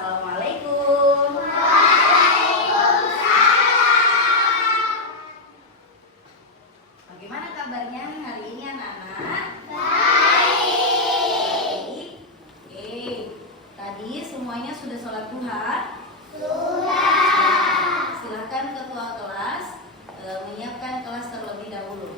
Assalamualaikum. Bagaimana kabarnya hari ini anak-anak? Baik. Tadi semuanya sudah sholat duha? Sudah. Silakan ketua kelas menyiapkan kelas terlebih dahulu.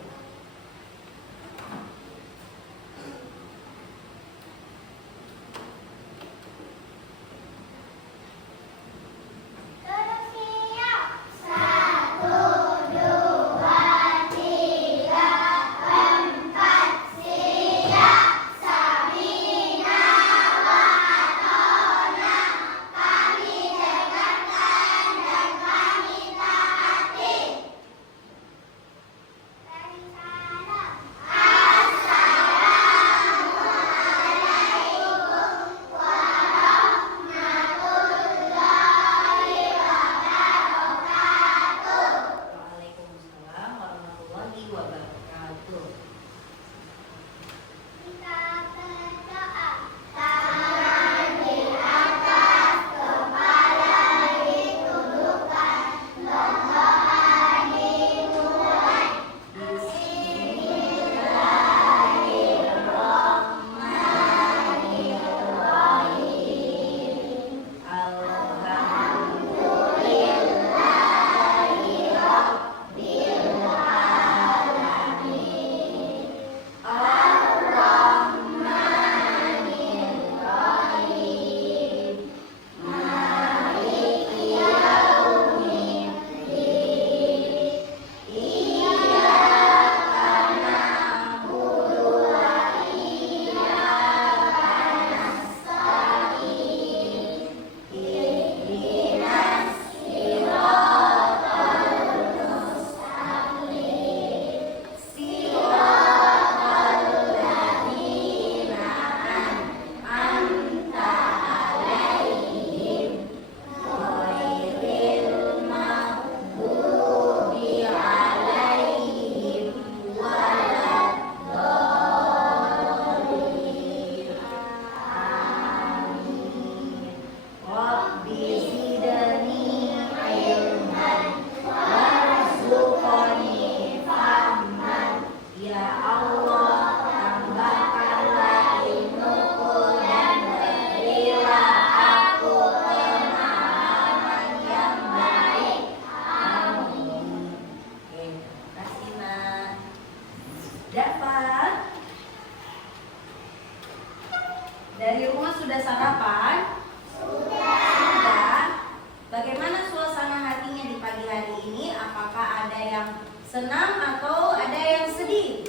Dari rumah sudah sarapan? Sudah. Bagaimana suasana hatinya di pagi hari ini? Apakah ada yang senang atau ada yang sedih?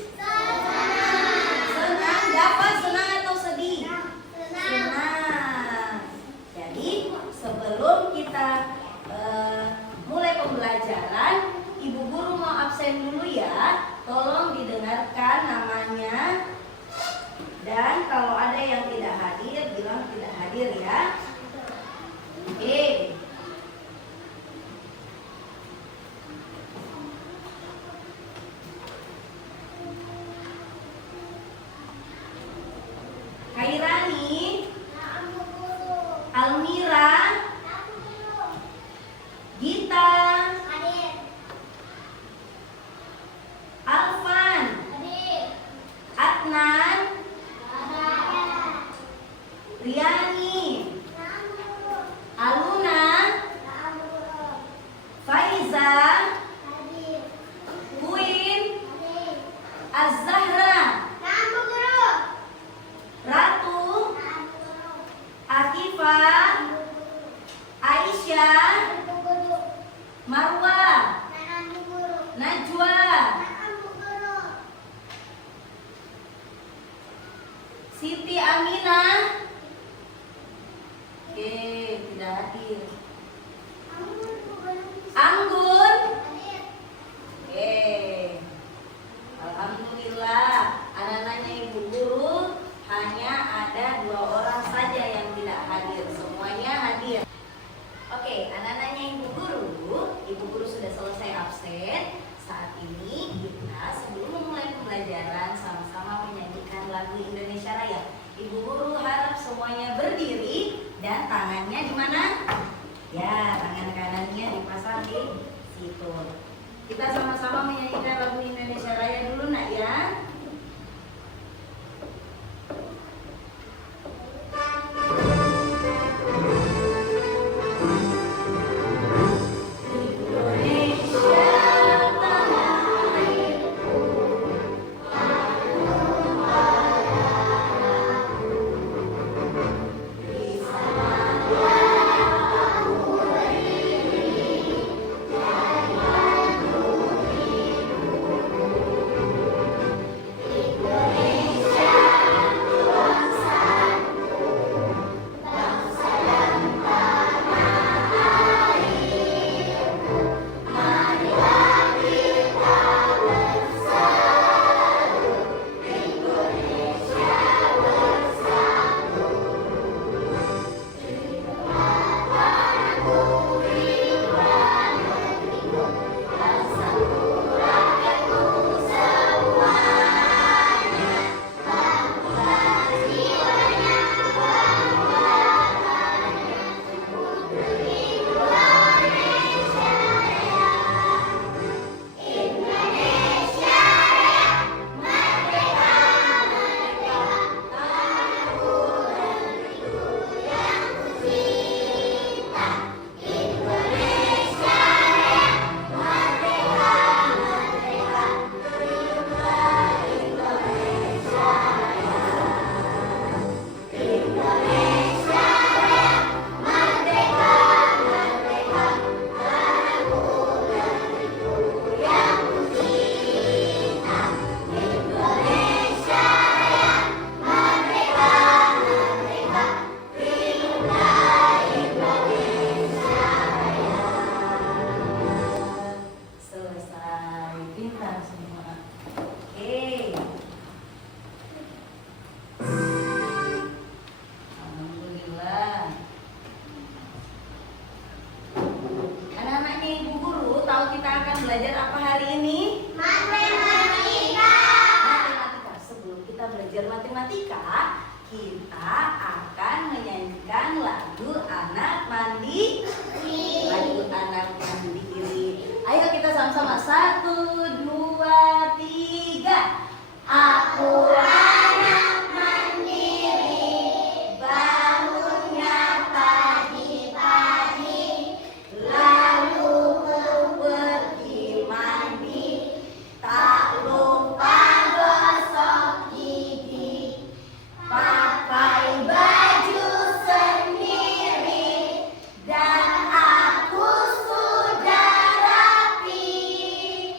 Senang. Dapat senang atau sedih? Senang. Jadi sebelum kita mulai pembelajaran, Ibu Guru mau absen dulu ya. Tolong didengarkan namanya. Dan kalau ada yang tidak hadir, bilang tidak hadir ya. Khairani, Almira, Gita, Alfan, Adnan, Riani, Aluna, Faiza, Queen, Az-Zahra, Ratu, Akifah, Aisyah, Marwa, Najwa, Siti Aminah. Tidak hadir. Anggun. Alhamdulillah, anak-anaknya Ibu Guru hanya ada 2 orang saja yang tidak hadir. Semuanya hadir. Oke, anak-anaknya Ibu Guru sudah selesai absen. Saat ini kita sebelum memulai pembelajaran sama-sama menyanyikan lagu Indonesia Raya. Ibu Guru harap semuanya berdiri dan tangan tangannya di mana? Ya, tangan kanannya dipasang di situ. Kita sama-sama menyanyikan lagu Indonesia Raya dulu nak ya. Belajar apa hari ini? Matematika. Matematika. Sebelum kita belajar matematika, kita akan menyanyikan lagu anak mandiri. Lagu anak mandiri. Ayo kita sama-sama. 1, 2, 3. Aku anak mandiri, bangunnya pagi-pagi, lalu pergi mandi, tak lupa gosok gigi, pakai baju sendiri, dan aku sudah rapi.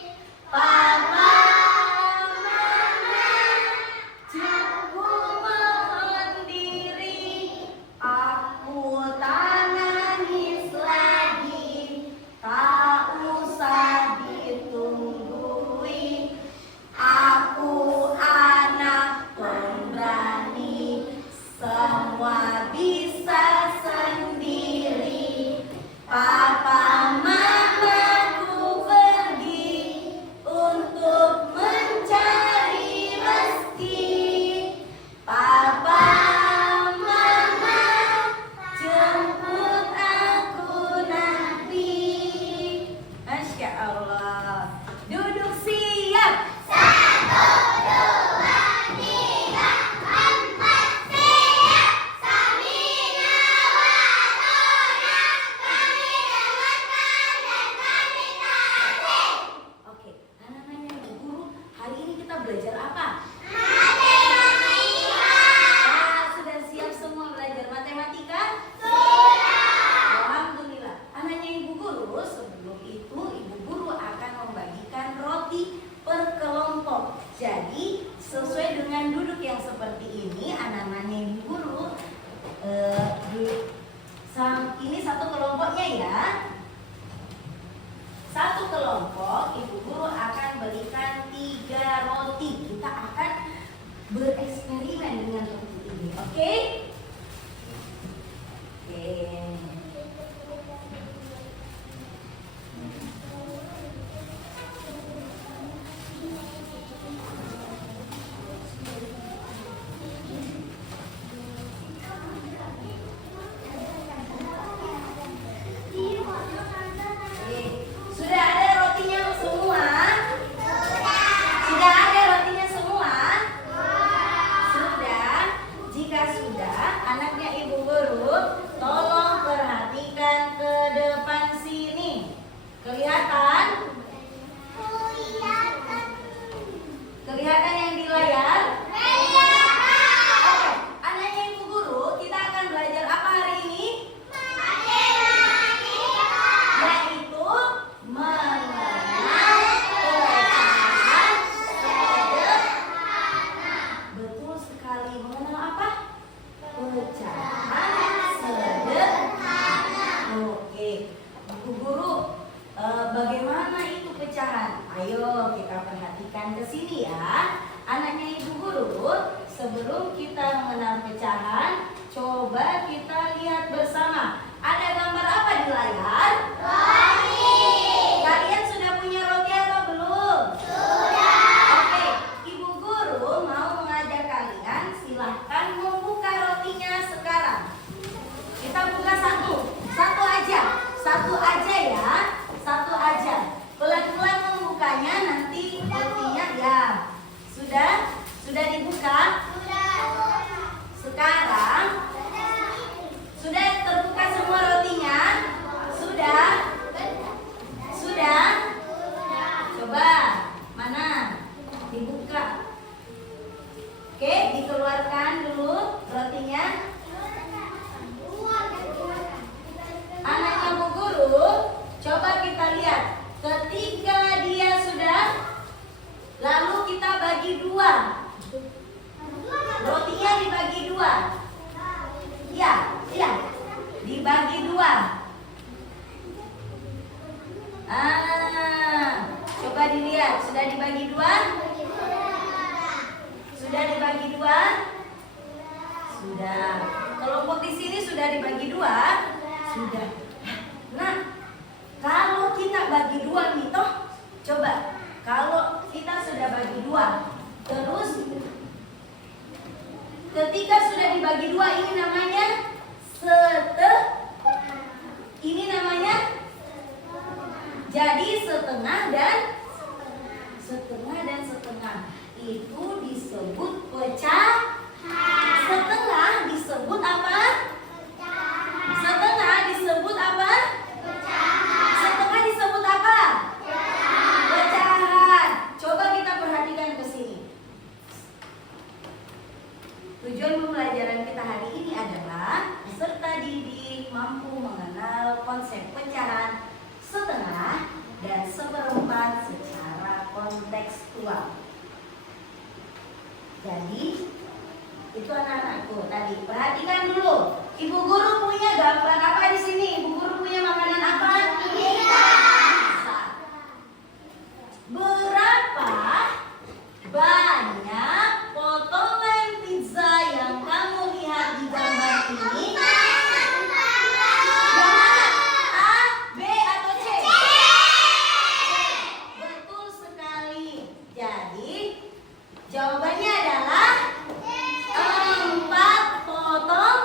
perhatikan ke sini ya. Anaknya Ibu Guru, sebelum kita mengenal pecahan, coba kita lihat bersama. Ada gambar apa di layar? Roti. Kalian sudah punya roti atau belum? Sudah. Oke, Ibu Guru mau mengajak kalian, silahkan membuka rotinya sekarang. Kita buka satu aja ya, satu aja. Pelan-pelan membukanya, nanti rotinya ya. Sudah dibuka? Sekarang sudah terbuka semua rotinya? Sudah? Coba, mana? Dibuka. Oke, dikeluarkan dulu rotinya. Anaknya Bu Guru, coba kita lihat. Ketika dia sudah, lalu kita bagi dua. Rotinya dibagi dua. Iya, dibagi dua. Coba dilihat, sudah dibagi dua? Sudah dibagi dua? Sudah. Kelompok di sini sudah dibagi dua? Sudah. Nah, kalau kita bagi dua nih toh, coba kalau kita sudah bagi dua, terus ketika sudah dibagi dua, ini namanya ini namanya jadi setengah dan setengah. Itu disebut pecah. Setengah disebut apa? Setengah disebut apa? Setengah disebut apa? Pecahan. Coba kita perhatikan ke sini. Tujuan pembelajaran kita hari ini adalah peserta didik mampu mengenal konsep pecahan, setengah, dan seperempat secara kontekstual. Jadi itu anak-anakku tadi perhatikan dulu. Ibu Guru punya gambar apa di sini? Ibu Guru punya makanan apa? Pizza. Berapa banyak potongan pizza yang kamu lihat di gambar ini? Yang mana? A, B, atau C? Betul sekali. Jadi jawabannya adalah 4 potong.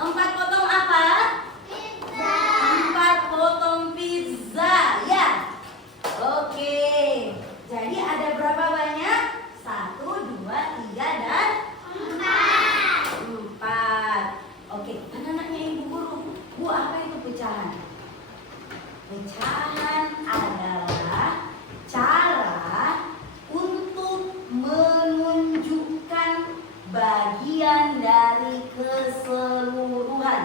4 potong apa? 4 potong pizza ya. Oke. Jadi ada berapa banyak? 1, 2, 3, dan 4. Oke, anak-anaknya Ibu Guru. Bu, apa itu pecahan? Pecahan adalah cara untuk menunjukkan bagian dari keseluruhan.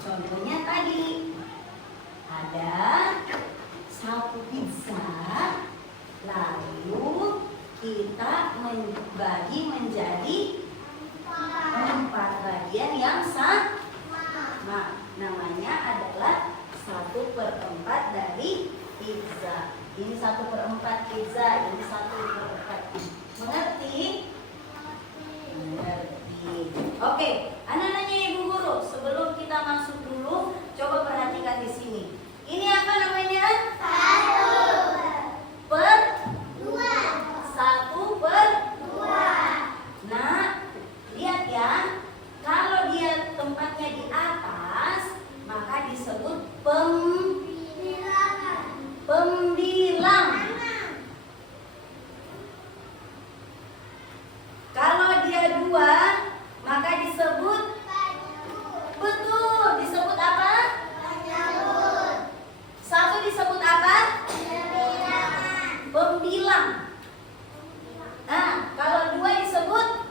Contohnya tadi ada satu pizza, lalu kita membagi menjadi 4 bagian yang sama. Namanya adalah 1/4 dari pizza. Ini 1/4 pizza, ini 1/4. Mengerti? Mengerti. Oke, anak-anaknya Ibu Guru, sebelum kita masuk dulu, coba perhatikan di sini. Ini apa namanya? 1/2. Nah, lihat ya. Kalau dia tempatnya di atas, maka disebut pembilang. Kalau dia 2, maka disebut betul. Disebut apa? 1 disebut apa? Pembilang. Nah, kalau 2 disebut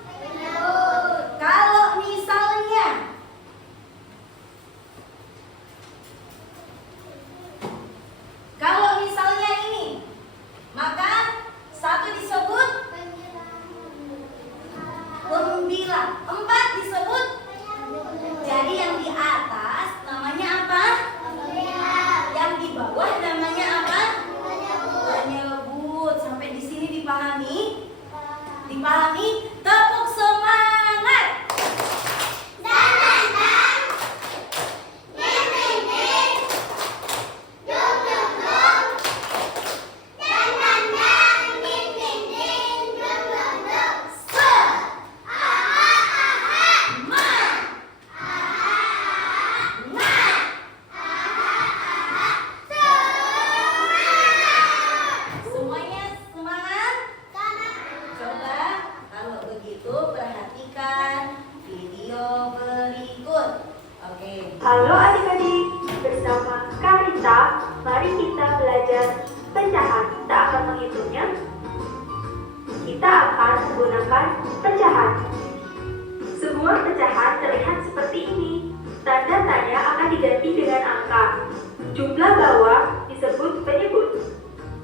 kalau misalnya ini, maka 1 disebut pembilang, 4 disebut. Jadi yang di atas namanya apa? Yang di bawah namanya apa? Penyebut. Halo adik-adik, bersama Karita, mari kita belajar pecahan. Kita akan menghitungnya. Kita akan menggunakan pecahan. Semua pecahan terlihat seperti ini. Tanda tanya akan diganti dengan angka. Jumlah bawah disebut penyebut.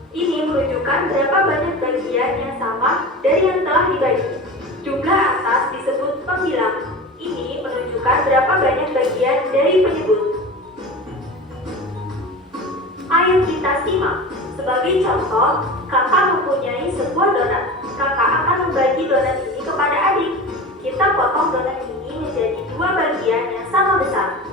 Ini menunjukkan berapa banyak bagian yang sama dari yang telah dibagi. Jumlah atas disebut pembilang. Ini menunjukkan berapa banyak bagian dari penyebut. Ayo kita simak. Sebagai contoh, kakak mempunyai sebuah donat. Kakak akan membagi donat ini kepada adik. Kita potong donat ini menjadi dua bagian yang sama besar.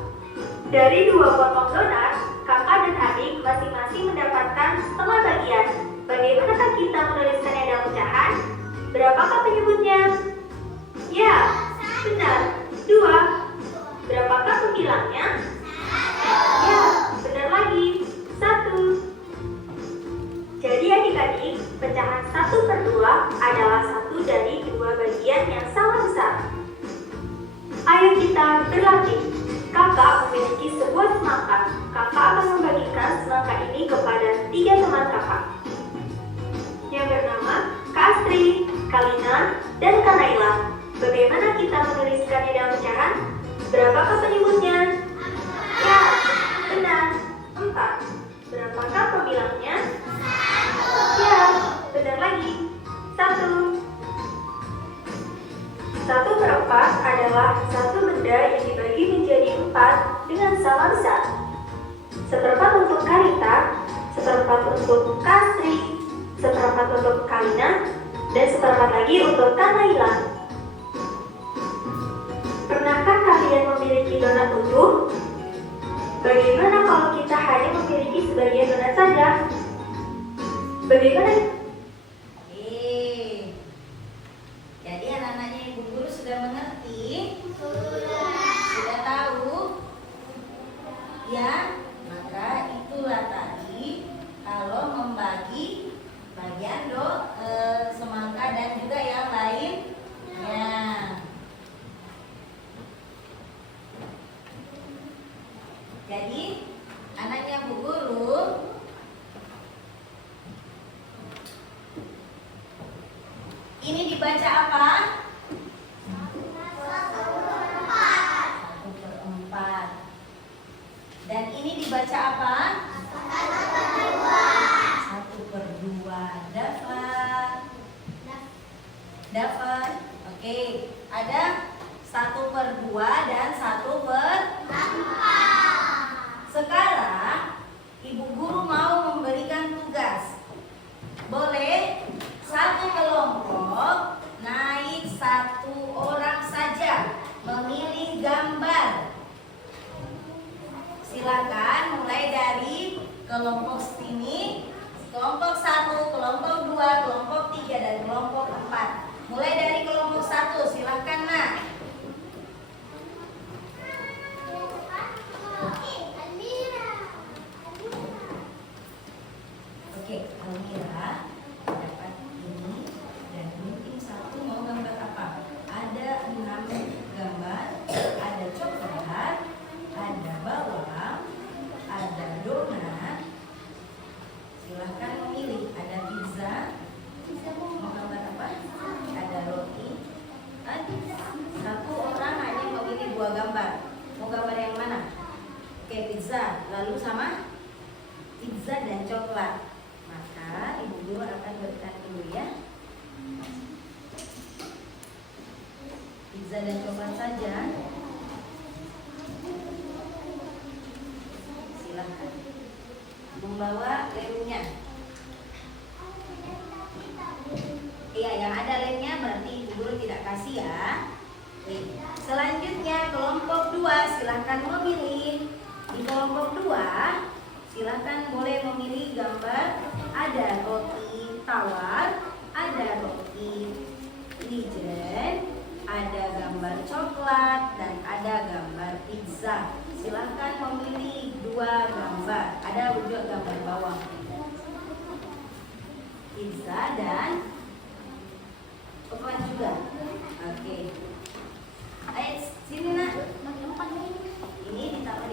Dari dua potong donat, kakak dan adik masing-masing mendapatkan setengah bagian. Bagaimanakah kita menuliskannya dalam pecahan? Berapakah penyebutnya? Ya, benar, 2. Berapakah pembilangnya? Ya, benar lagi, 1. Jadi adik-adik, pecahan 1/2 adalah satu dari dua bagian yang sama besar. Ayo kita berlatih. Kakak memiliki sebuah semangka. Kakak akan membagikan semangka ini kepada 3 teman kakak, yang bernama Kak Astri, Kalina, dan Kak Naila. Bagaimana kita menuliskannya dalam pecahan? Berapakah penyebutnya? Ya, benar, 4. Berapakah pembilangnya? Ya, benar lagi, 1. 1/4 adalah satu benda yang dibagi menjadi 4 dengan sama besar. 1/4 untuk Karita, 1/4 untuk Kastri, 1/4 untuk Kalina, dan 1/4 lagi untuk Kak Naila. Pernahkah kalian memiliki donat utuh? Bagaimana kalau kita hanya memiliki sebagian donat saja? Bagaimana? Jadi anak-anaknya Ibu Guru sudah mengerti? Sudah tahu? Ya, maka itulah tadi kalau membagi bagian semangka dan juga yang lainnya. Jadi anaknya Bu Guru ini dibaca apa? 1/4. Dan ini dibaca apa? 1/2. Dapat? Oke. Ada 1/2 dan 1/4. Sekarang Ibu Guru mau memberikan tugas. Boleh satu kelompok naik 1 orang saja memilih gambar. Silakan mulai dari kelompok sini, kelompok 1, kelompok 2, kelompok 3, dan kelompok 4. Mulai dari kelompok 1, silakan nak. Oke, Almira dapat ini dan mungkin 1 mau gambar apa? Ada 6 gambar, ada coklat, ada bawang, ada donat. Silahkan memilih. Ada pizza. Mau gambar apa? Ada roti. 1 orang hanya memilih 2 gambar. Mau gambar yang mana? Oke, pizza. Lalu sama pizza dan coklat. Maka Ibu Guru akan berikan dulu ya. Pizza dan coklat saja. Silahkan membawa lemnya. Iya, yang ada lemnya berarti Ibu Guru tidak kasih ya. Oke. Selanjutnya kelompok 2 silahkan memilih. Di kelompok 2 silahkan boleh memilih gambar. Ada roti tawar, ada roti wijen, ada gambar coklat, dan ada gambar pizza. Silahkan memilih 2 gambar. Ada juga gambar bawang, pizza dan coklat juga. Oke. Ayo sini nak. Ini ditaruh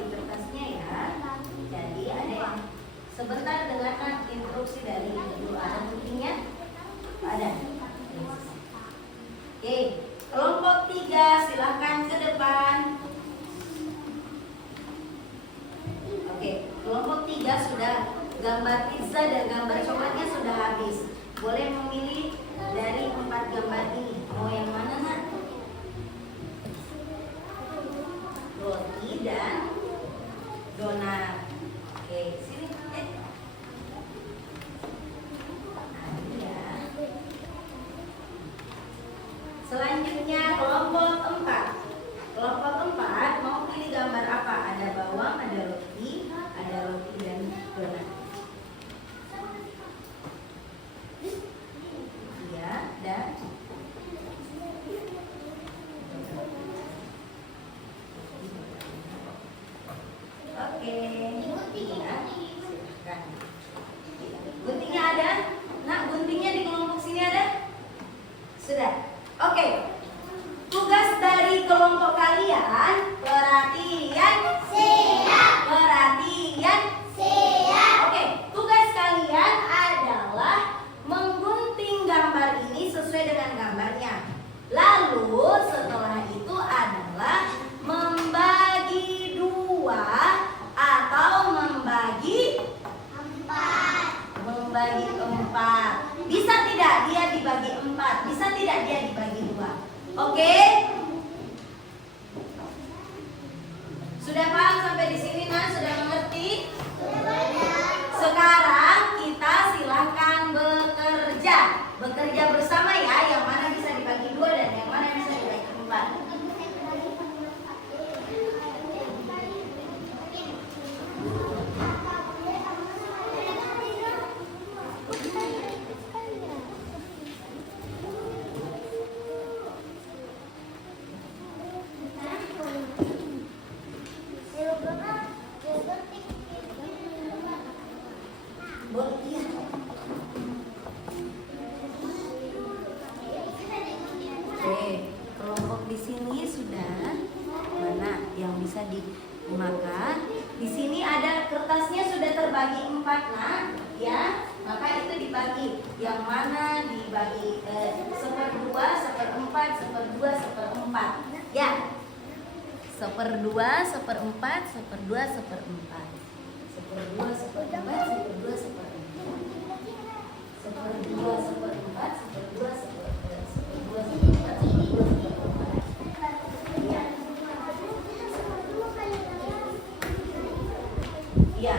Jika sudah gambar pizza dan gambar coklatnya sudah habis, boleh memilih dari 4 gambar ini. Mau yang mana, Nak? Roti dan donat. Oke, sini. Selanjutnya kelompok 4. Kelompok 4 mau pilih gambar apa? Ada bawang, ada roti dan donat. Ya, dan oke. Ya, silahkan. Guntingnya ada? Nah, guntingnya di kelompok sini ada? Sudah. Oke, tugas dari kelompok kalian, perhatian, Siap. perhatian. Siap. Oke, tugas kalian adalah menggunting gambar ini sesuai dengan gambarnya. Lalu setelah itu adalah membagi 2 atau membagi 4. Bisa tidak dia dibagi 4? Bisa tidak dia dibagi 2? Oke? Sudah paham sampai di sini, Nah? Sudah mengerti? Sekarang kita silahkan bekerja. Bekerja bersama ya, yang mana bisa dibagi 2 dan yang mana bisa dibagi 4. Boleh. Oke, kelompok di sini sudah mana yang bisa digunakan? Di sini ada kertasnya sudah terbagi 4, Nah, ya. Maka itu dibagi. Yang mana dibagi 1/2, 1/4, 1/2, 1/4. Ya. 1/2, 1/4, 1/2, 1/4. 1/2, 1/4, 1/2, 1/4. 1/2, 1/4, 1/2, 1/4. Iya. Iya.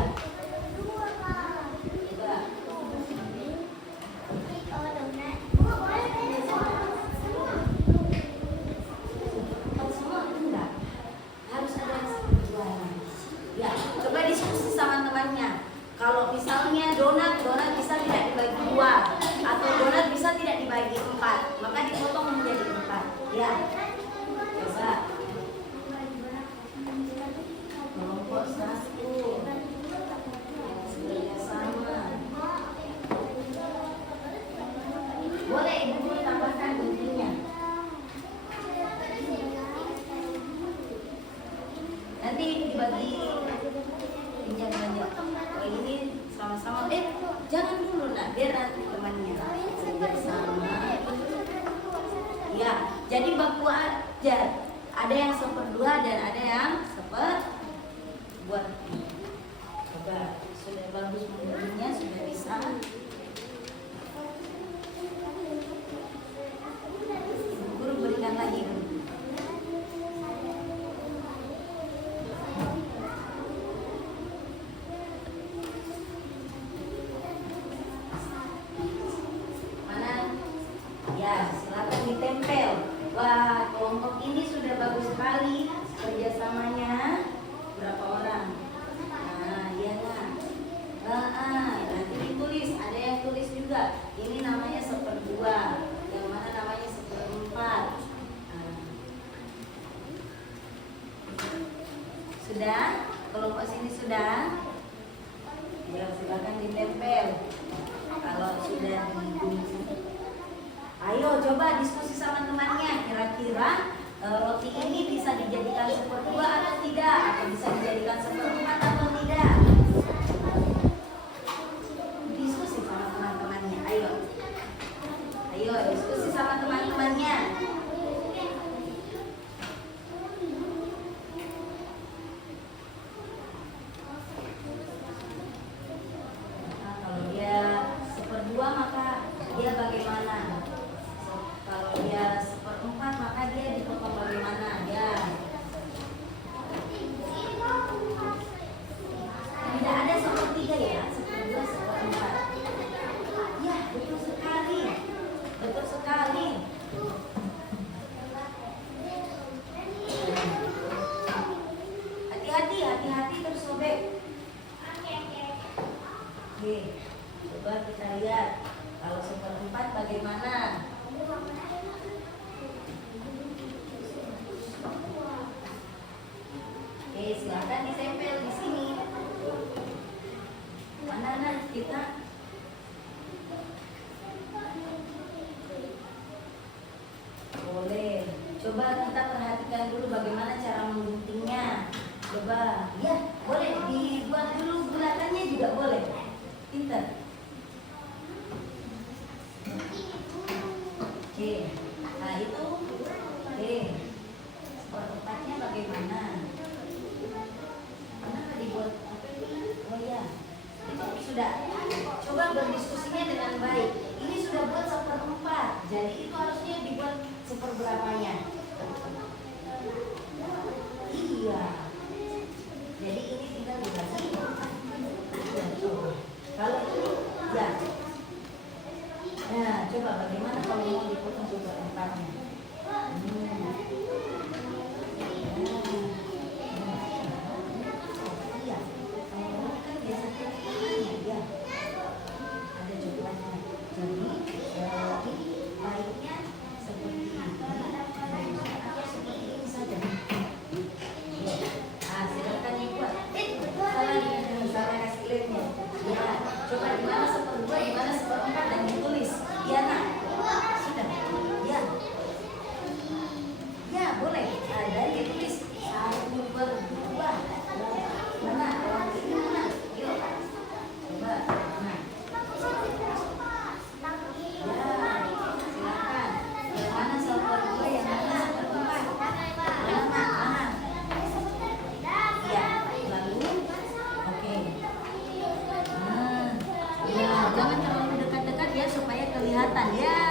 Semua enggak. Harus ada yang seperjuangan. Ya, coba diskusi sama temannya. Kalau misalnya donat bisa tidak dibagi 2 atau donat bisa tidak dibagi 4, maka dipotong menjadi 4. Ya. Coba. Kelompok 1. Bekerjasama. Boleh Ibu Guru tambahkan guntingnya. Nanti dibagi pinjam-pinjam. Oh, ini sama-sama. Jangan dulu, Nak, biar nanti temannya bersama. Ya, jadi baku aja. Ada yang 1/2 dan ada yang 1/4. Coba, sudah bagus mengunjungnya, sudah bisa. Guru berikan lagi. Silakan ditempel. Wah, kelompok ini sudah bagus sekali kerjasamanya. Berapa orang? Nah, iya Nah, nanti ditulis. Ada yang tulis juga. Ini namanya 1/2. Yang mana namanya 1/4. Sudah? Kelompok sini sudah? Ya, silakan ditempel. Kalau sudah dikunci. Ayo coba diskusi sama temannya. Kira-kira roti ini bisa dijadikan 1/2 atau tidak? Atau bisa dijadikan 1/4 atau tidak? Diskusi sama teman-temannya. Ayo diskusi sama teman-temannya. Oke, coba kita lihat kalau 1/4 bagaimana. Oke, silakan ditempel di sini. Mana anak kita? Boleh. Coba kita perhatikan dulu bagaimana cara mengguntingnya. Coba, ya boleh dibuat dulu bulatannya juga boleh. Pintar. Oke, nah itu. Oke, 1/4-nya bagaimana? Kenapa dibuat apa ini? Oh ya, itu sudah. Coba berdiskusinya dengan baik. Ini sudah buat 1/4, jadi itu harusnya dibuat seperberapanya. Iya. Jadi ini tinggal dibagi. Ya, coba. Kalau ini, ya. Nah, coba bagaimana kalau mau dipotong 1/4-nya? Iya. Kan biasanya ya. Ada coklatnya. Jadi ini baiknya seperti ini atau seperti ini saja. Nah, silakan dibuat. Salah kasih lemnya. Ya, coba di mana 1/2, di mana 1/4 dan ditulis. Ya nak. Sudah. Ya. Ya boleh. Nah, dan ditulis 1/2. Mana? Ini mana? Yuk. Coba. Nah. Jangan terlalu dekat-dekat ya supaya kelihatan ya.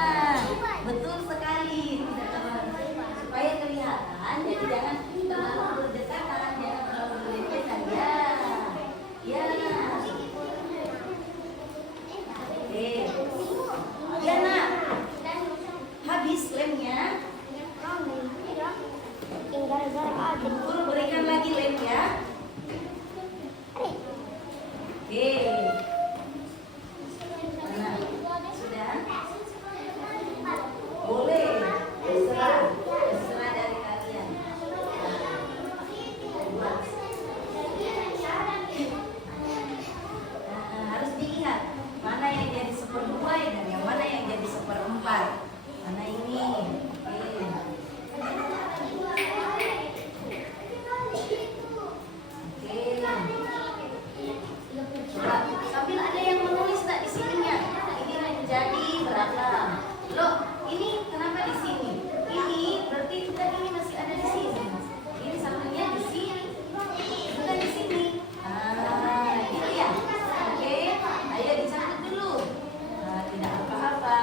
Betul sekali. Tidak terlalu supaya kelihatan. Jadi jangan terlalu berdekatan, jangan terlalu berdekatan ya. Ya. Oke. Ya nak. Habis lemnya. Guru berikan lagi lem ya. Oke. Boleh, terserah dari kalian. Harus dilihat mana yang jadi 1/2 dan yang mana yang jadi 1/4. Mana ini? Coba sambil ada yang menulis tak di sininya. Ini menjadi berapa? Loh, ini kenapa di sini? Ini berarti kita ini masih ada di sini. Ini satunya di sini, bukan di sini. Gitu ya. Oke, ayo dicatat dulu. Tidak apa-apa.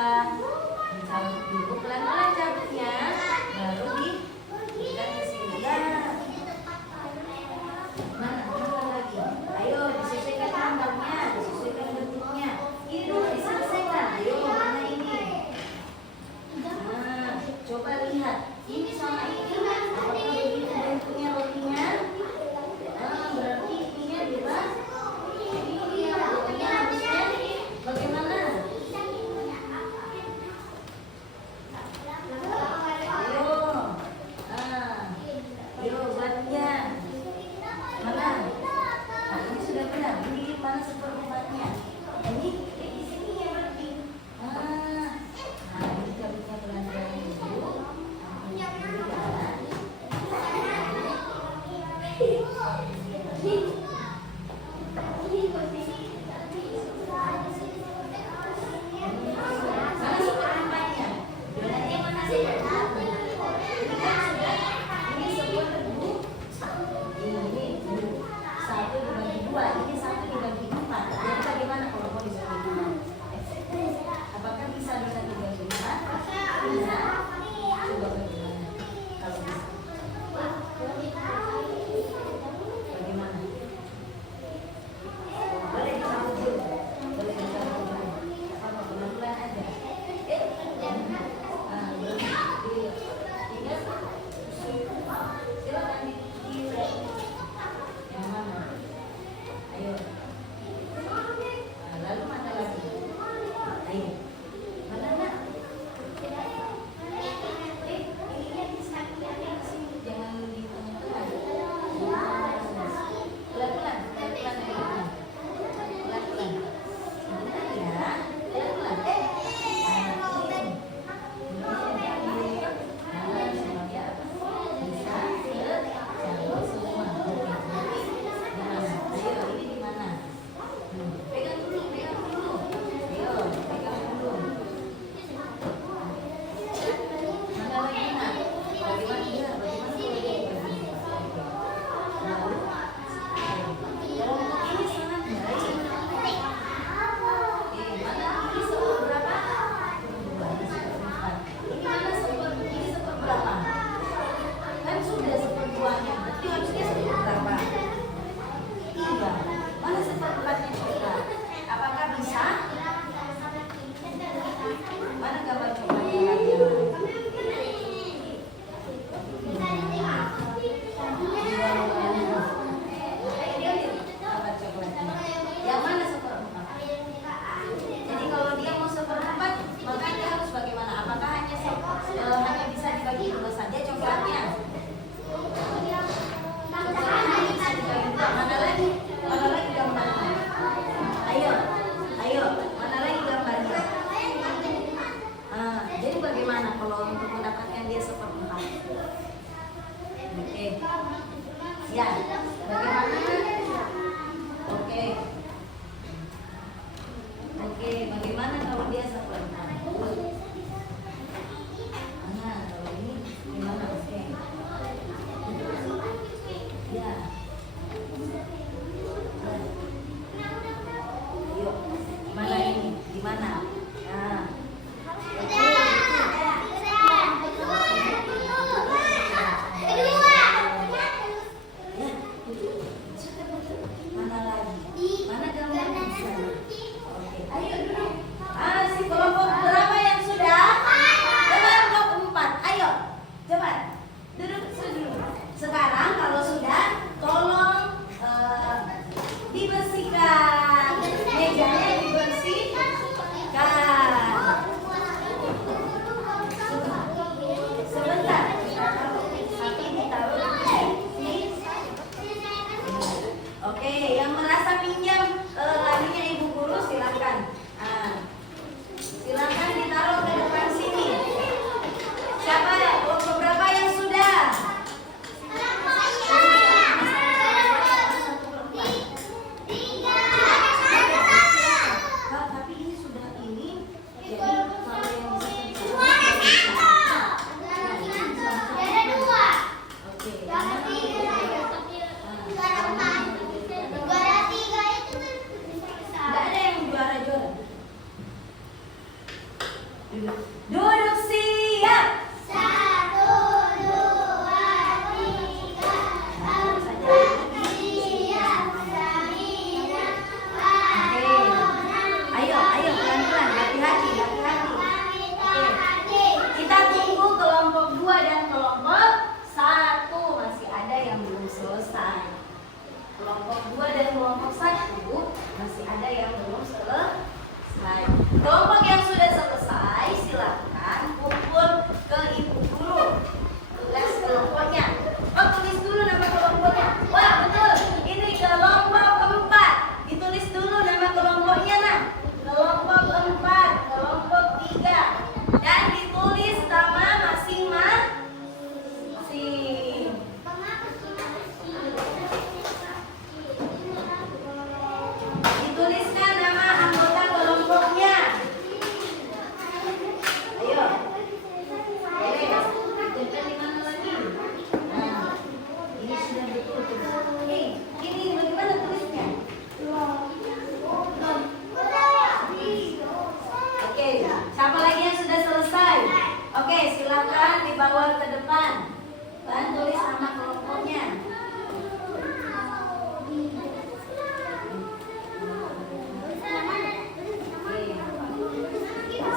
Dicatat dulu pelan-pelan cabutnya, baru diberikan ke sini ya. Mana lagi? Ayo disesuaikan gambarnya, disesuaikan bentuknya. Ini dulu diselesaikan. Ayo mana ini? Coba lihat ini sama ini apakah begitu bentuknya rotinya? Berarti ininya juga ini yang rotinya harusnya bagaimana? Ayo buatnya mana? Nah, ini sudah benar. Ini mana 1/4-nya? Ini di sini ya berarti. Ini cabutnya pelan-pelan dulu. Bagaimana? Boleh. Bagaimana? Oke. Oke, bagaimana kalau dia seperti nah, kalau ini gimana? Oke. Ya. Yuk, mana ini? Di mana? Nah. Mana lagi? Mana gambarnya di sana? Oke, ayo duduk. Si kelompok berapa yang sudah? Kelompok 4. Ayo, cepat. Duduk dulu. Sekarang kalau sudah, tolong dibersihkan. Mejanya dibersihkan. Sebentar. Tapi ditaruh di sini. Oke, yang merasa pinjam laginya Ibu Guru silakan. Silakan ditaruh ke depan sini. Siapa? Beberapa yang sudah? Tapi ini sudah ini. Jadi kalau yang oke. Nggak ada yang juara-juara. Duduk siap. Ayo pelan-pelan, hati-hati. Oke. Kita tunggu kelompok 2 dan kelompok 1. Masih ada yang belum selesai. Kelompok 2 dan kelompok 1 masih ada yang belum selesai. Kelompok yang sudah selesai silakan kumpul ke Ibu Guru. Tulis kelompoknya. Tulis dulu nama kelompoknya. Wah, betul. Ini kelompok 4. Ditulis dulu nama kelompoknya, nah. Kelompok 4, kelompok 3. Dan ditulis nama masing-masing. Dituliskan nama anggota kelompoknya. Ayo. Tempel di mana lagi? Nah, ini sudah betul. Ini bagaimana tulisnya? Oke, siapa lagi yang sudah selesai? Oke, silakan dibawa ke depan. Dan tulis nama kelompoknya.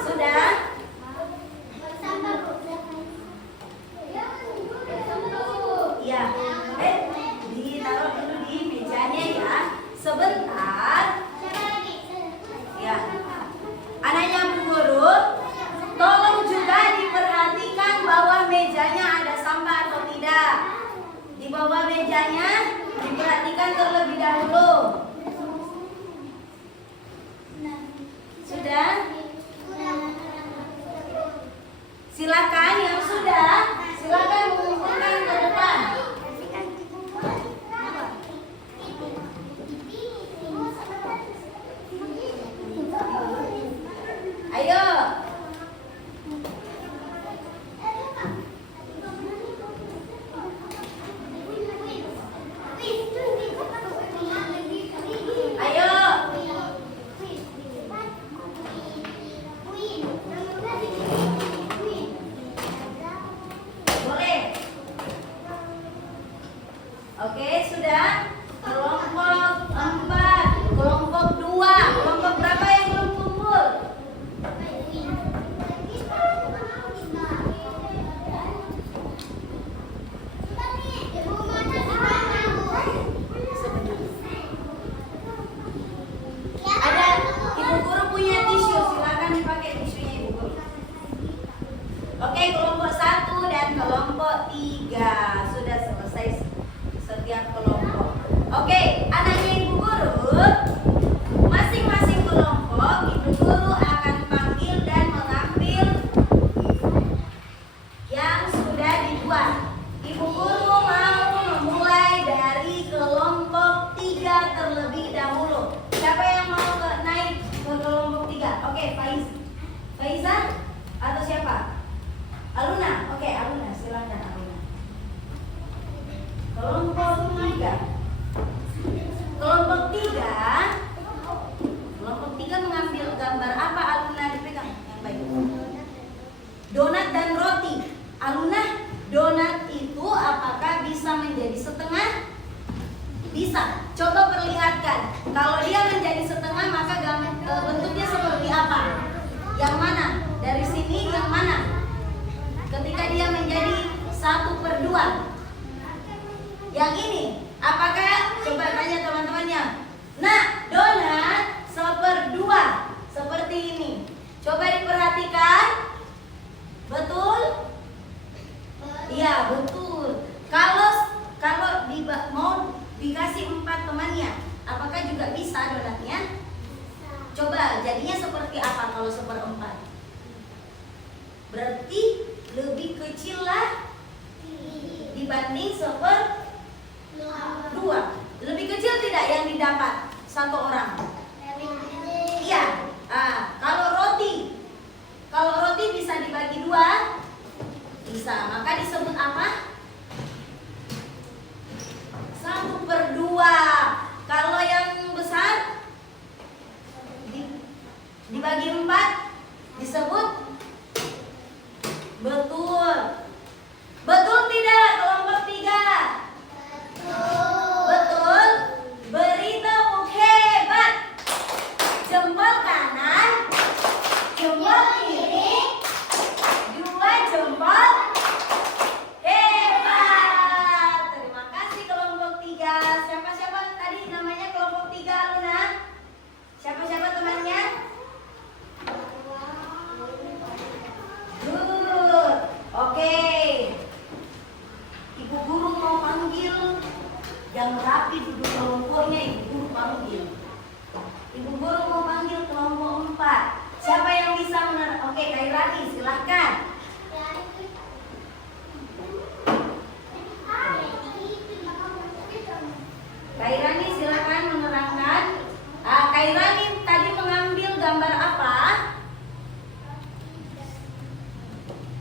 Sudah? Iya. Ditaruh dulu di mejanya ya. Sebentar. Ya. Anaknya Bu Guru, tolong juga diperhatikan bahwa mejanya ada sampah atau tidak. Di bawah mejanya diperhatikan terlebih dahulu. Sudah? Silakan yang sudah, silakan mengumpulkan ke depan. Ayo. Oke, sudah? Kelompok 4, kelompok 2. Kelompok berapa yang belum kumpul? Ada Ibu Guru punya tisu, silakan dipakai tisunya Ibu Guru. Oke, kelompok 1 dan kelompok 3 sudah selesai setiap kelompok. Oke, anaknya Ibu Guru, masing-masing kelompok Ibu Guru akan panggil dan mengambil yang sudah dibuat. Ibu Guru mau memulai dari kelompok Bisa. Coba perlihatkan. Kalau dia menjadi setengah maka bentuknya seperti apa? Yang mana? Dari sini yang mana? Ketika dia menjadi 1/2. Yang ini. Apakah? Coba tanya teman-temannya. Nah, donat 1/2 seperti ini. Coba diperhatikan. Betul? Iya, betul. Kalau mau dikasih 4 temannya, apakah juga bisa donatnya? Coba jadinya seperti apa kalau 1/4? Berarti lebih kecil lah dibanding 1/2. Lebih kecil tidak yang didapat satu orang? Iya. Kalau roti bisa dibagi 2, bisa. Maka disebut apa? 1/2. Kalau yang besar dibagi 4 disebut betul. Betul tidak kelompok 3? Betul. Beri tepuk hebat. Jempol kanan, jempol kiri, 2 jempol hebat. Terima kasih kelompok 3. Siapa tadi namanya kelompok 3, Luna? Siapa temannya? Good. Oke. Ibu guru mau panggil yang rapi duduk kelompoknya, ibu guru panggil. Ibu guru mau panggil kelompok 4. Siapa yang bisa Oke, Kairani silahkan. Kairani silakan menerangkan. Kairani tadi mengambil gambar apa?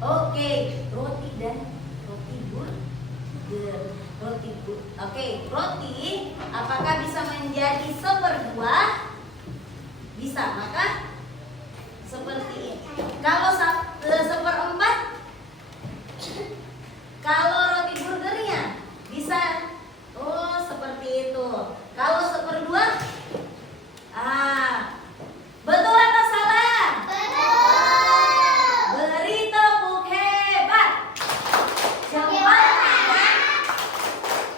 Oke, roti dan roti burger. Oke, roti apakah bisa menjadi 1/2? Bisa, maka seperti ini. Kalau 1/4, kalau roti burgernya bisa, seperti itu. Kalau 1/2, betul atau salah? Betul. Beri tepuk hebat. Jempol kanan,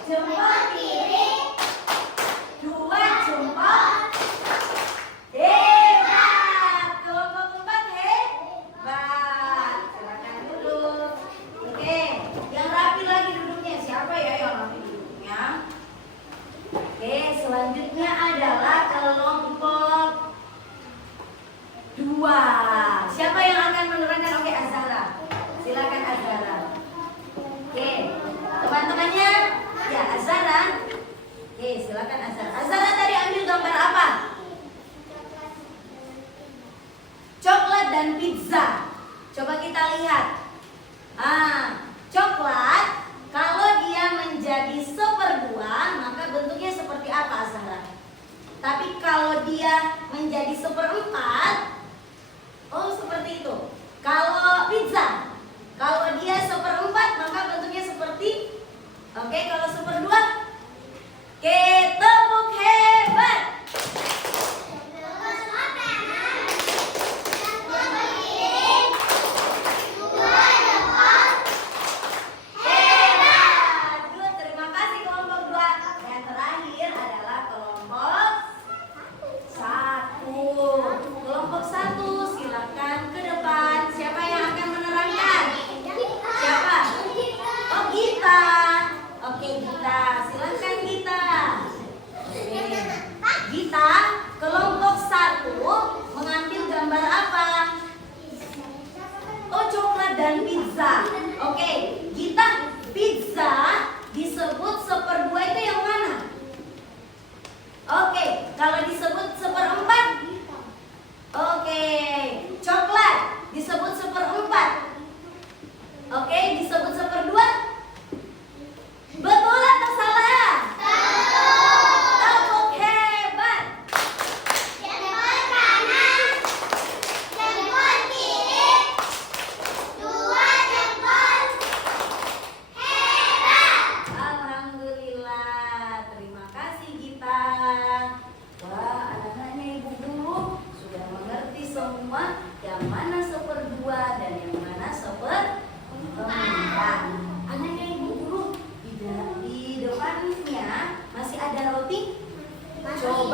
jempol kiri, 2 jempol hebat. Kelompok 4 hebat. Silakan duduk. Oke, yang rapi lagi duduknya. Siapa ya yang rapi duduknya? Oke, selanjutnya adalah kelompok 2. Siapa yang akan menerangkan? Oke, Azhara. Silakan Azhara. Oke, teman-temannya? Ya, Azhara. Oke, silakan Azhara. Azhara tadi ambil gambar apa? Coklat dan pizza. Coba kita lihat. Coklat kalau dia menjadi 1/2 maka bentuknya seperti apa, Azhara? Tapi kalau dia menjadi 1/4, seperti itu. Kalau pizza, kalau dia 1/4 maka bentuknya seperti. Oke, kalau 1/2, oke, tepuk hebat. Hebat. Good, terima kasih kelompok 2. Dan terakhir adalah kelompok 1. Kelompok 1 silakan ke depan. Siapa yang akan menerangkan? Siapa? Oh, Gita. Oke, Gita.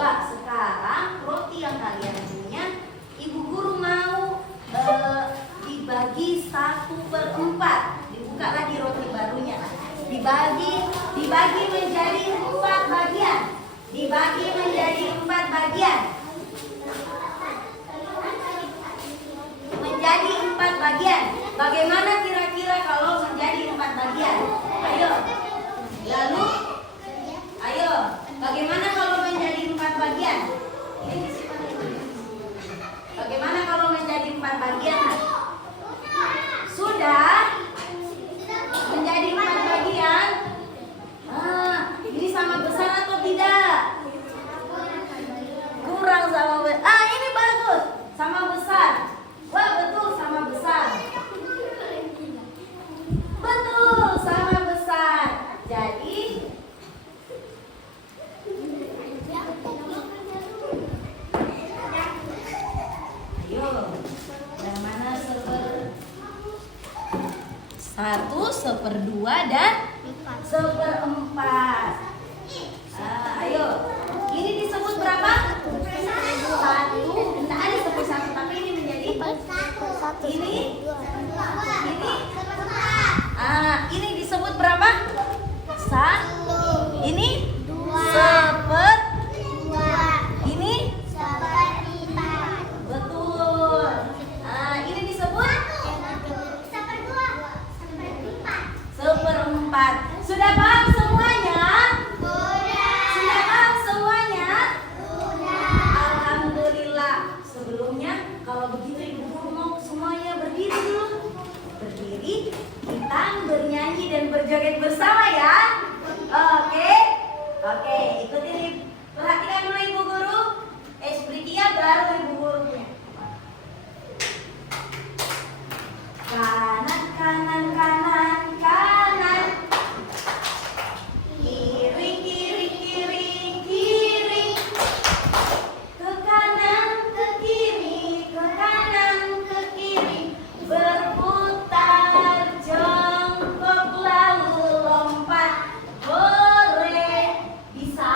Coba sekarang roti yang kalian punya, ibu guru mau dibagi 1/4. Dibuka lagi roti barunya. Dibagi menjadi 4 bagian. Dibagi menjadi 4 bagian. Menjadi 4 bagian. Bagaimana kira-kira kalau menjadi 4 bagian? Ayo. Lalu, ayo. Bagaimana kalau menjadi 4 bagian? Ini disimpan dulu. Bagaimana kalau menjadi 4 bagian? Sudah menjadi 4 bagian. Ini sama besar atau tidak? Kurang sama besar. Ini bagus. Sama besar. Wah, betul sama besar. Betul sama besar. Jadi ayo, yang mana 1/2 dan 1/4. Ayo, ini disebut berapa? 1. Tidak ada disebut 1, tapi ini menjadi ini. Ini disebut berapa? 1. Ini 1/2. Ini betul. Ini disebut 1/4. Sudah paham semuanya? Sudah paham semuanya? Alhamdulillah. Sebelumnya kalau begitu ibu guru mau semuanya berdiri dulu. Berdiri, kita bernyanyi dan berjoget bersama ya. Oke. Oke, ikutin. Perhatikan dulu ibu guru. Esprikia baru ibu guru punya. Kanan, kanan, kanan, kanan. Kiri, kiri, kiri, kiri. Ke kanan, ke kiri, ke kanan, ke kiri. Berputar jongkok lalu lompat. Hore. Bisa?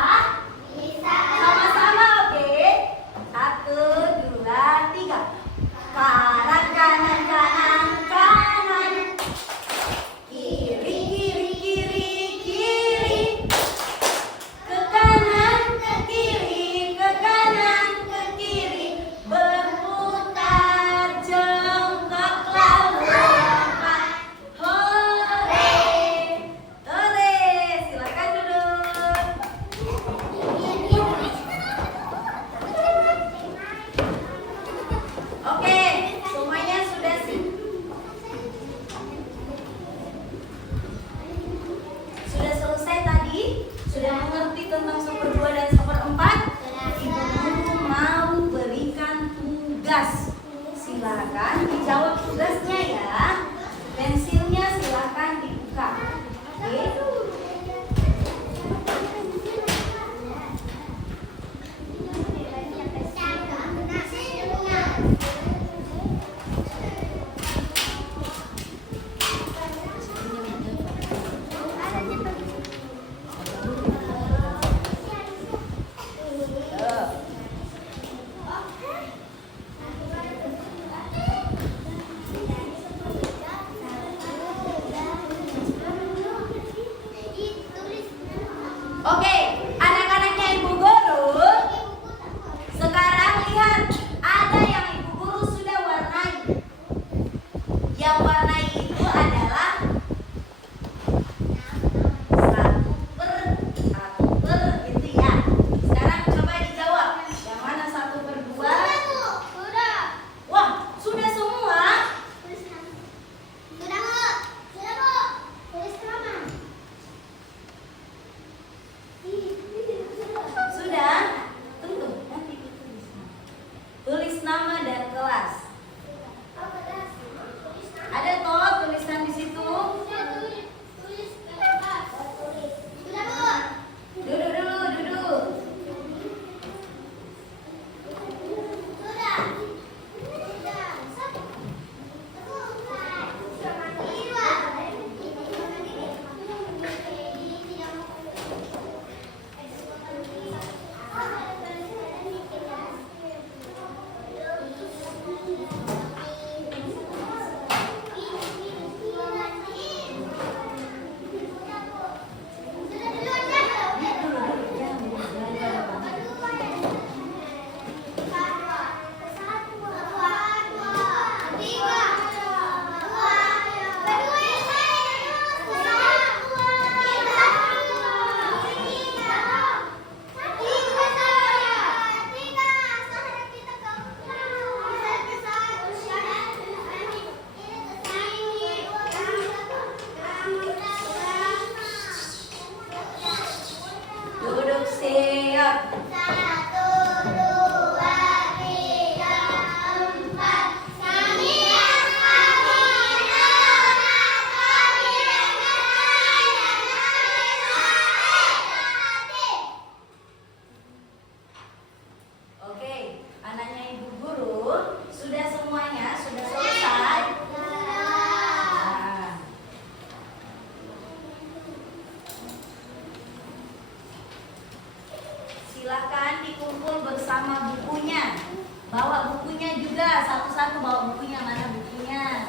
silakan dikumpul bersama bukunya. Bawa bukunya juga, satu-satu bawa bukunya. Mana bukunya?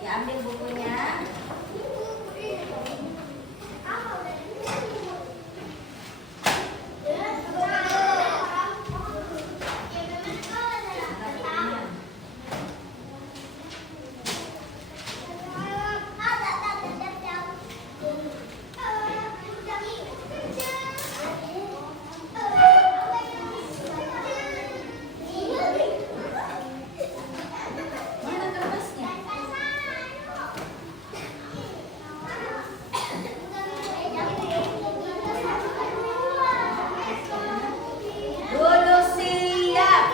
Diambil bukunya. Mana kertasnya? Duduk siap.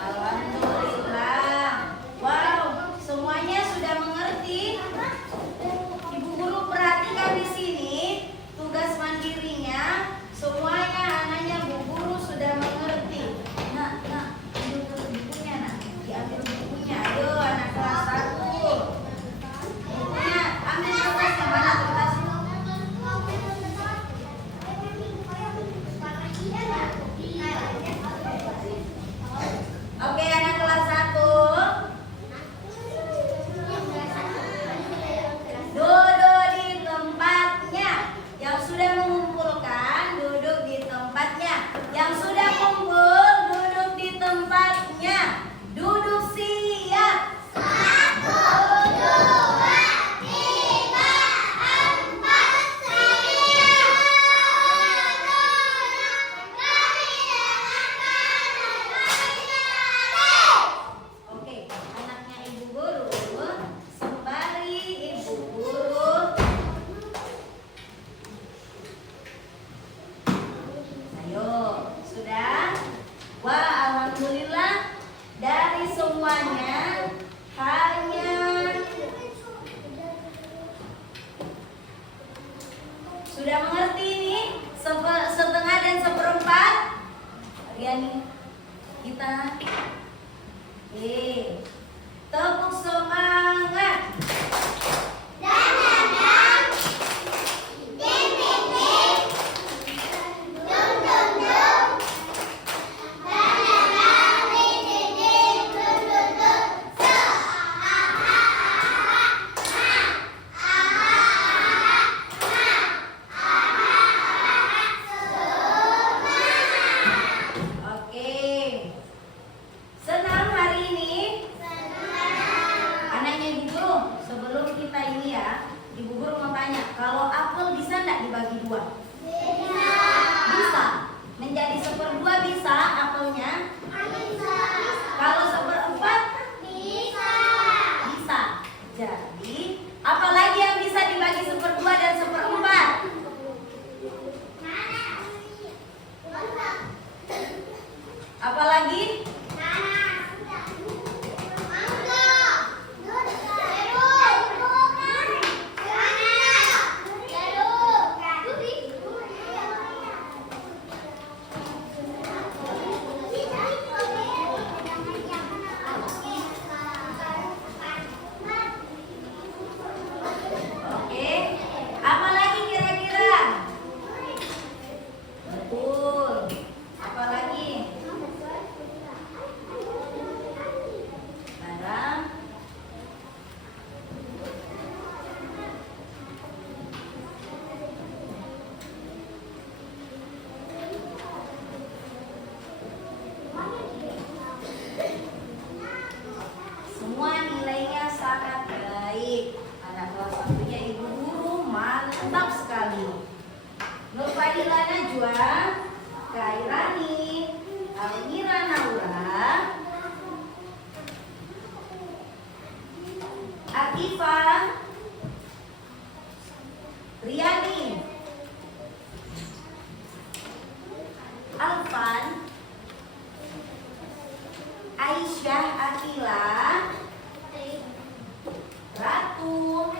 Alhamdulillah. Wow, semuanya sudah mengerti. Ibu guru perhatikan di sini tugas mandirinya. Semuanya anaknya Bu Guru sudah mengerti. Nak, ambil bukunya, nak. Diambil bukunya. Ayo anak kelas 1. Bukunya, ambil kertasnya. Mana kertasnya? Oke, anak kelas 1. Duduk di tempatnya. Yang sudah mengumpulkan, duduk di tempatnya. Yang sudah kumpul, duduk di tempatnya. Duduk siap. Oke, anaknya Ibu Guru, sembari Ibu Guru. Ayo, sudah? Wah, alhamdulillah dari semuanya hanya sudah mengerti ini setengah dan seperempat. Riani, kita tepuk semangat. Oke. Senang hari ini? Anaknya Ibu Guru, sebelum kita ini ya, Ibu Guru mau tanya, kalau apel bisa nggak dibagi 2? Bisa. Menjadi 1/2 bisa apelnya? Kalau 1/4? Bisa. Jadi, apalagi yang bisa dibagi 1/2 dan 1/4? Apalagi? Oke. Apalagi kira-kira? Betul. Apalagi? Barang. Semua nilainya sangat baik. Anak kelas 1-nya Ibu Guru mantap sekali. Nur Fadila Najwa, Kairani, Almira Naura, Akifa, Riani, Alfan, Aisyah Akila, Ratu,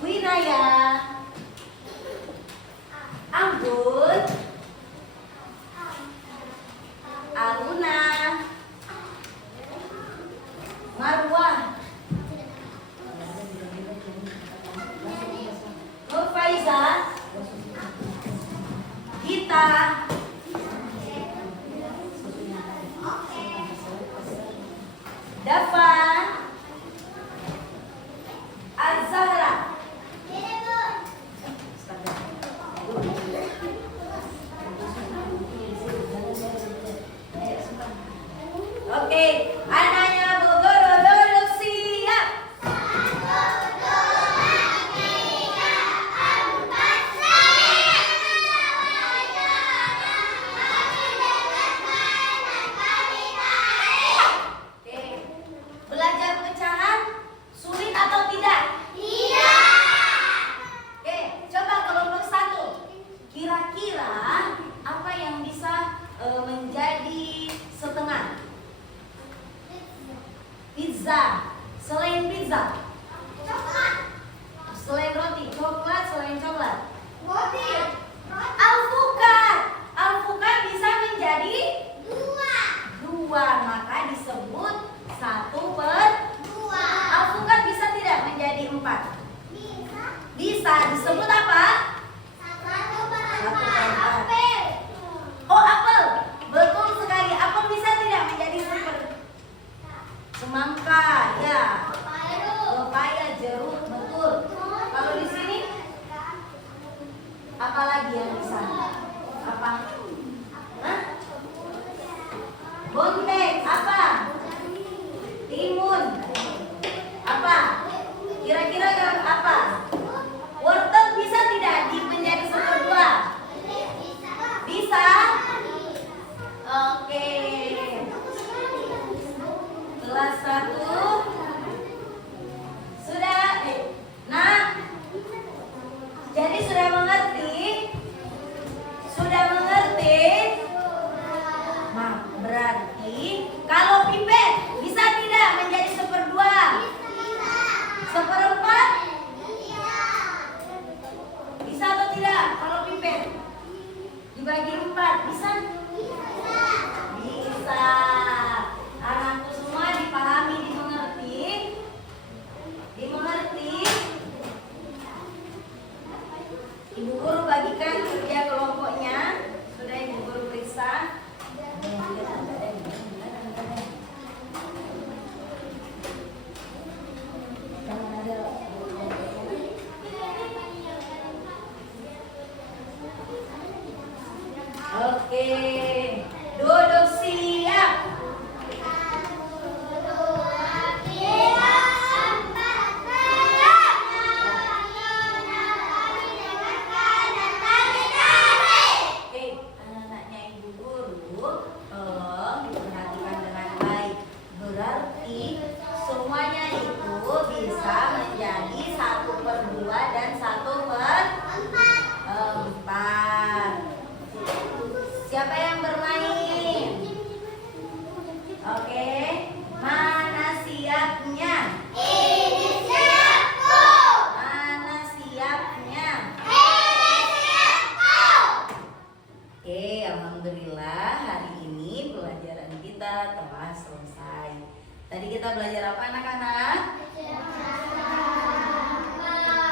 Wiraya, Ambut, Dafa. Az-Zahra. Oke, anaknya Bu Guru duduk siap. Oke, belajar pecahan sulit atau tidak? Oke, coba kelompok 1. Kira-kira apa yang bisa menjadi setengah? Pizza. Selain pizza, selain roti, coklat, selain coklat. Alpukat. Alpukat bisa menjadi 2, maka disebut 1/2. Alpukat bisa tidak menjadi 4? Bisa. Disebut apa? 1/4. Oh, apel. Betul sekali. Apel bisa tidak menjadi semangka, ya. Pepaya, jeruk, betul. Kalau di sini apa lagi yang bisa? Apa? Hah? Bontek, apa? Timun. Apa? Kira-kira apa? Wortel bisa tidak menjadi 1/2? Bisa? Oke. Kelas 1 sudah, nah, jadi sudah mengerti? Sudah mengerti? Nah, berarti kalau pipet bisa tidak menjadi 1/2? 1/4? Bisa atau tidak? Kalau pipet dibagi 4 bisa? Bisa. Anakku semua dipahami, dimengerti? Dimengerti? Ibu guru bagikan kerja kelompoknya. Sudah ibu guru periksa. Oke, duduk siap. Oke, anak-anaknya ibu guru, tolong diperhatikan dengan baik. Berarti semuanya itu bisa menjadi 1/2 dan 1/4. Siapa yang bermain? Oke, mana siapnya? Ini siapku. Mana siapnya? Ini siapku. Oke, alhamdulillah hari ini pelajaran kita telah selesai. Tadi kita belajar apa anak-anak?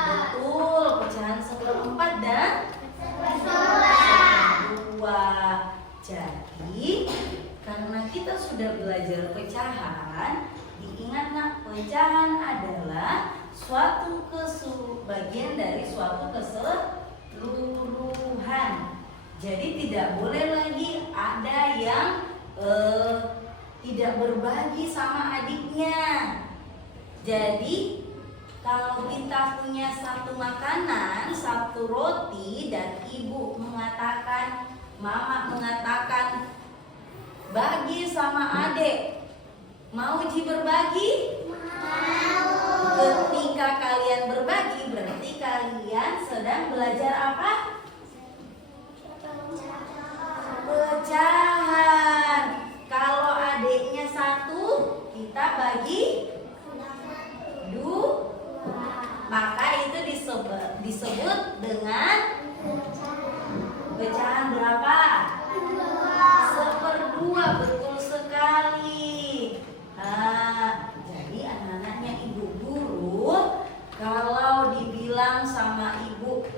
Betul, pecahan 1/4 dan 1/2. Jadi, karena kita sudah belajar pecahan, diingat nak, pecahan adalah suatu bagian dari suatu keseluruhan. Jadi tidak boleh lagi ada yang tidak berbagi sama adiknya. Jadi kalau kita punya satu makanan, satu roti, dan ibu mengatakan, mama mengatakan bagi sama adik, mau Ji berbagi? Mau. Ketika kalian berbagi, berarti kalian sedang belajar apa? Pecahan. Kalau adiknya 1, kita bagi 2, maka itu disebut dengan pecahan berapa? 1/2. Betul sekali. Jadi anak-anaknya ibu guru, kalau dibilang sama ibu,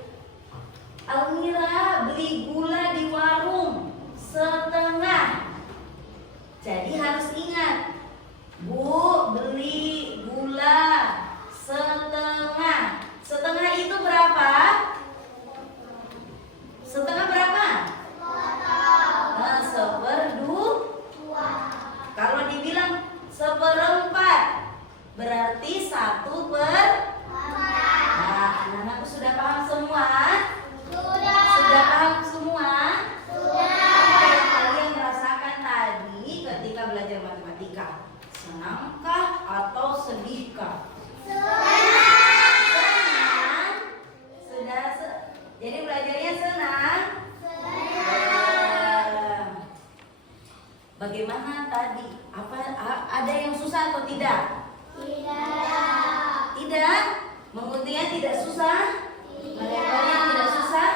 Bagaimana tadi? Ada yang susah atau tidak? Tidak. Tidak. Menguntingnya tidak susah. Melebarnya tidak susah.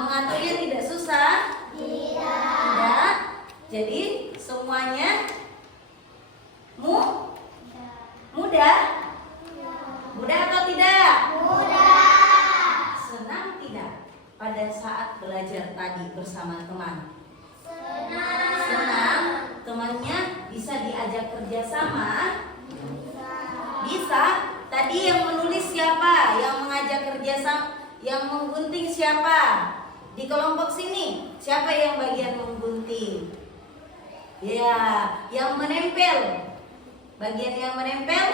Mengaturnya tidak susah. Tidak. Jadi semuanya mudah. Mudah atau tidak? Senang tidak pada saat belajar tadi bersama teman? Senang. Temannya bisa diajak kerjasama? Bisa. Tadi yang menulis siapa? Yang mengajak kerjasama? Yang menggunting siapa? Di kelompok sini siapa yang bagian menggunting? Ya, yang menempel. Bagian yang menempel?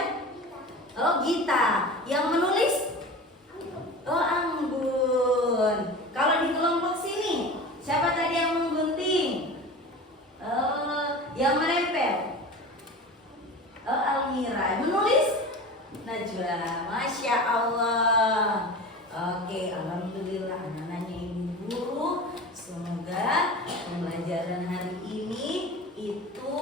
Oh, Gita. Yang menulis? Oh, Anggun. Kalau di kelompok sini siapa tadi yang menggunting? Oh, yang menempel? Oh, Almira. Menulis? Najwa. Masya Allah. Oke, alhamdulillah anak-anaknya ibu guru. Semoga pembelajaran hari ini itu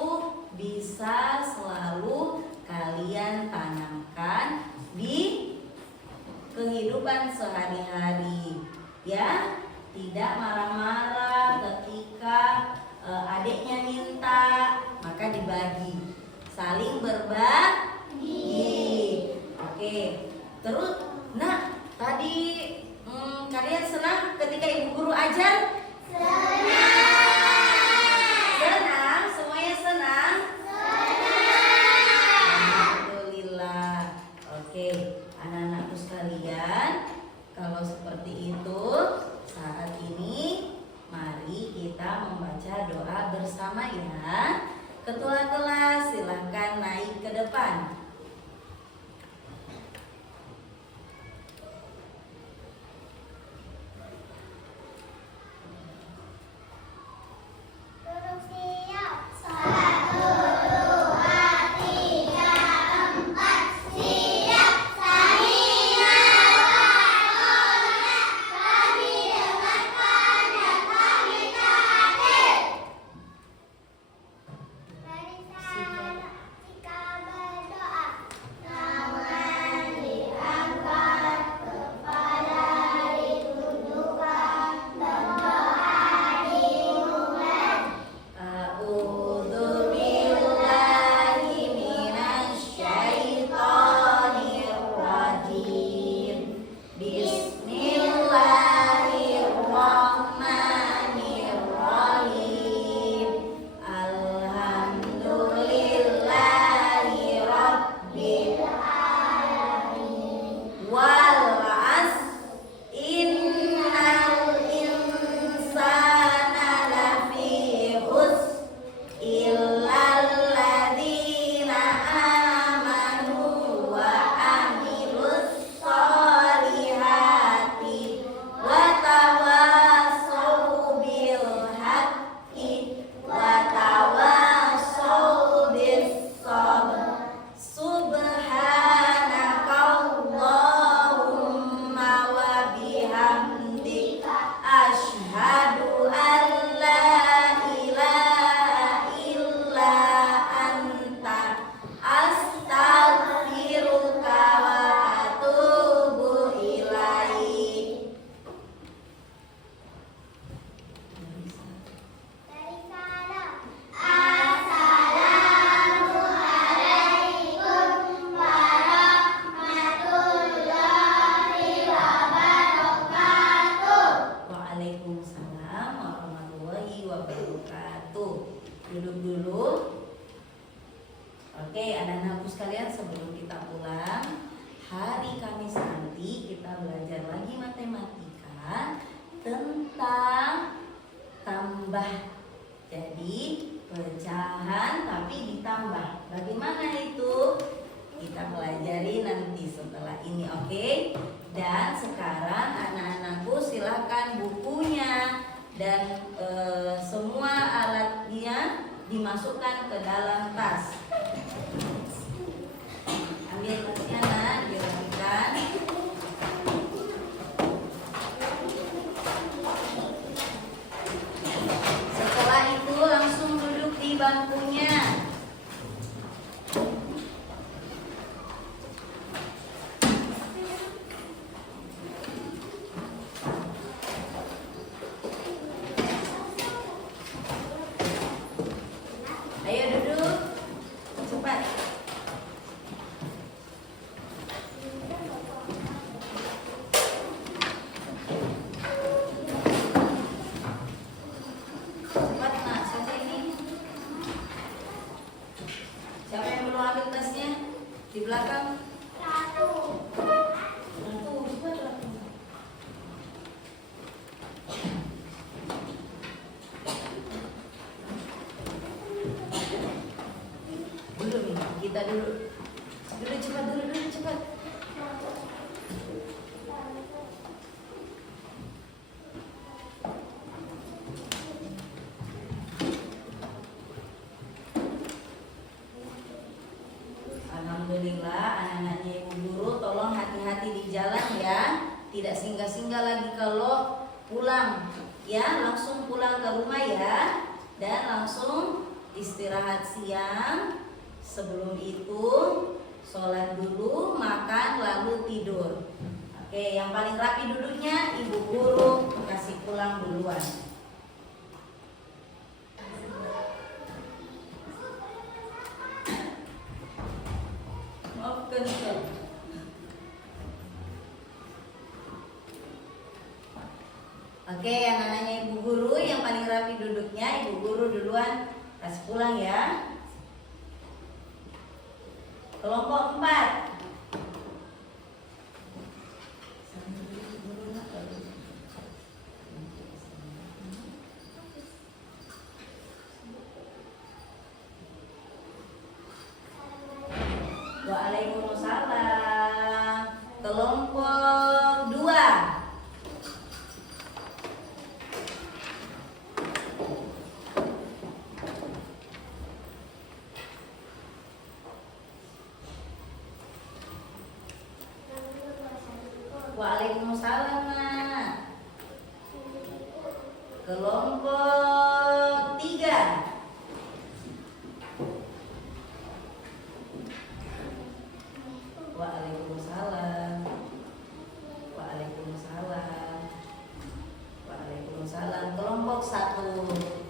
bisa selalu kalian tanamkan di kehidupan sehari-hari, ya. Tidak marah-marah ketika adiknya minta, maka dibagi, saling berbagi. Oke, terus, nah tadi kalian senang ketika ibu guru ajar? Senang, semuanya senang? Alhamdulillah. Oke, anak-anakku sekalian, kalau seperti itu, saat ini mari kita membaca doa bersama ya. Ketua kelas silahkan naik ke depan. Duduk siap. 1, 2, 3, 4. Siap. Samina wa kami dengarkan dan kami taati. Mari kita berdoa. Tangan diangkat, kepala ditundukkan, berdoa dimulai. A'udzu billahi minasyaitonir rajim. Bismillahirrahmanirrahim. Alhamdulillahi rabbil alamin. Wal 'asr innal insana lafi khusr illal ladzina amanu wa amilus solihati wa tawassaw bil haqqi wa tawassaw bis sabr. Subhanakallahumma wa bihamdika asyhadu an la ilaha illa anta astaghfiruka wa atubu ilaik. Dari salam. Assalamualaikum warahmatullahi wabarakatuh. Waalaikumsalam warahmatullahi wabarakatuh. Duduk dulu. Oke, anak-anakku sekalian, sebelum kita pulang, hari Kamis nanti kita belajar lagi matematika tentang tambah. Jadi pecahan tapi ditambah. Bagaimana itu? Kita pelajari nanti setelah ini, oke? Dan sekarang anak-anakku silakan bukunya dan semua alatnya dimasukkan ke dalam tas. Ambil tasnya, nak, dirapikan. Setelah itu langsung duduk. kita duduk. Duduk cepat, duduk cepat. Alhamdulillah, anak-anaknya Ibu Guru tolong hati-hati di jalan ya. Tidak singgah-singgah lagi kalau pulang. Ya, langsung pulang ke rumah ya. Dan langsung istirahat siang. Sebelum itu sholat dulu, makan, lalu tidur. Oke, yang paling rapi duduknya Ibu Guru kasih pulang duluan. Maafkan saya. Oke, anak-anaknya Ibu Guru yang paling rapi duduknya, Ibu Guru duluan kasih pulang ya. Kelompok 4. Waalaikumsalam. Kelompok 2. Waalaikumsalam, Nak. Kelompok 3. Waalaikumsalam. Waalaikumsalam. Waalaikumsalam. Kelompok 1.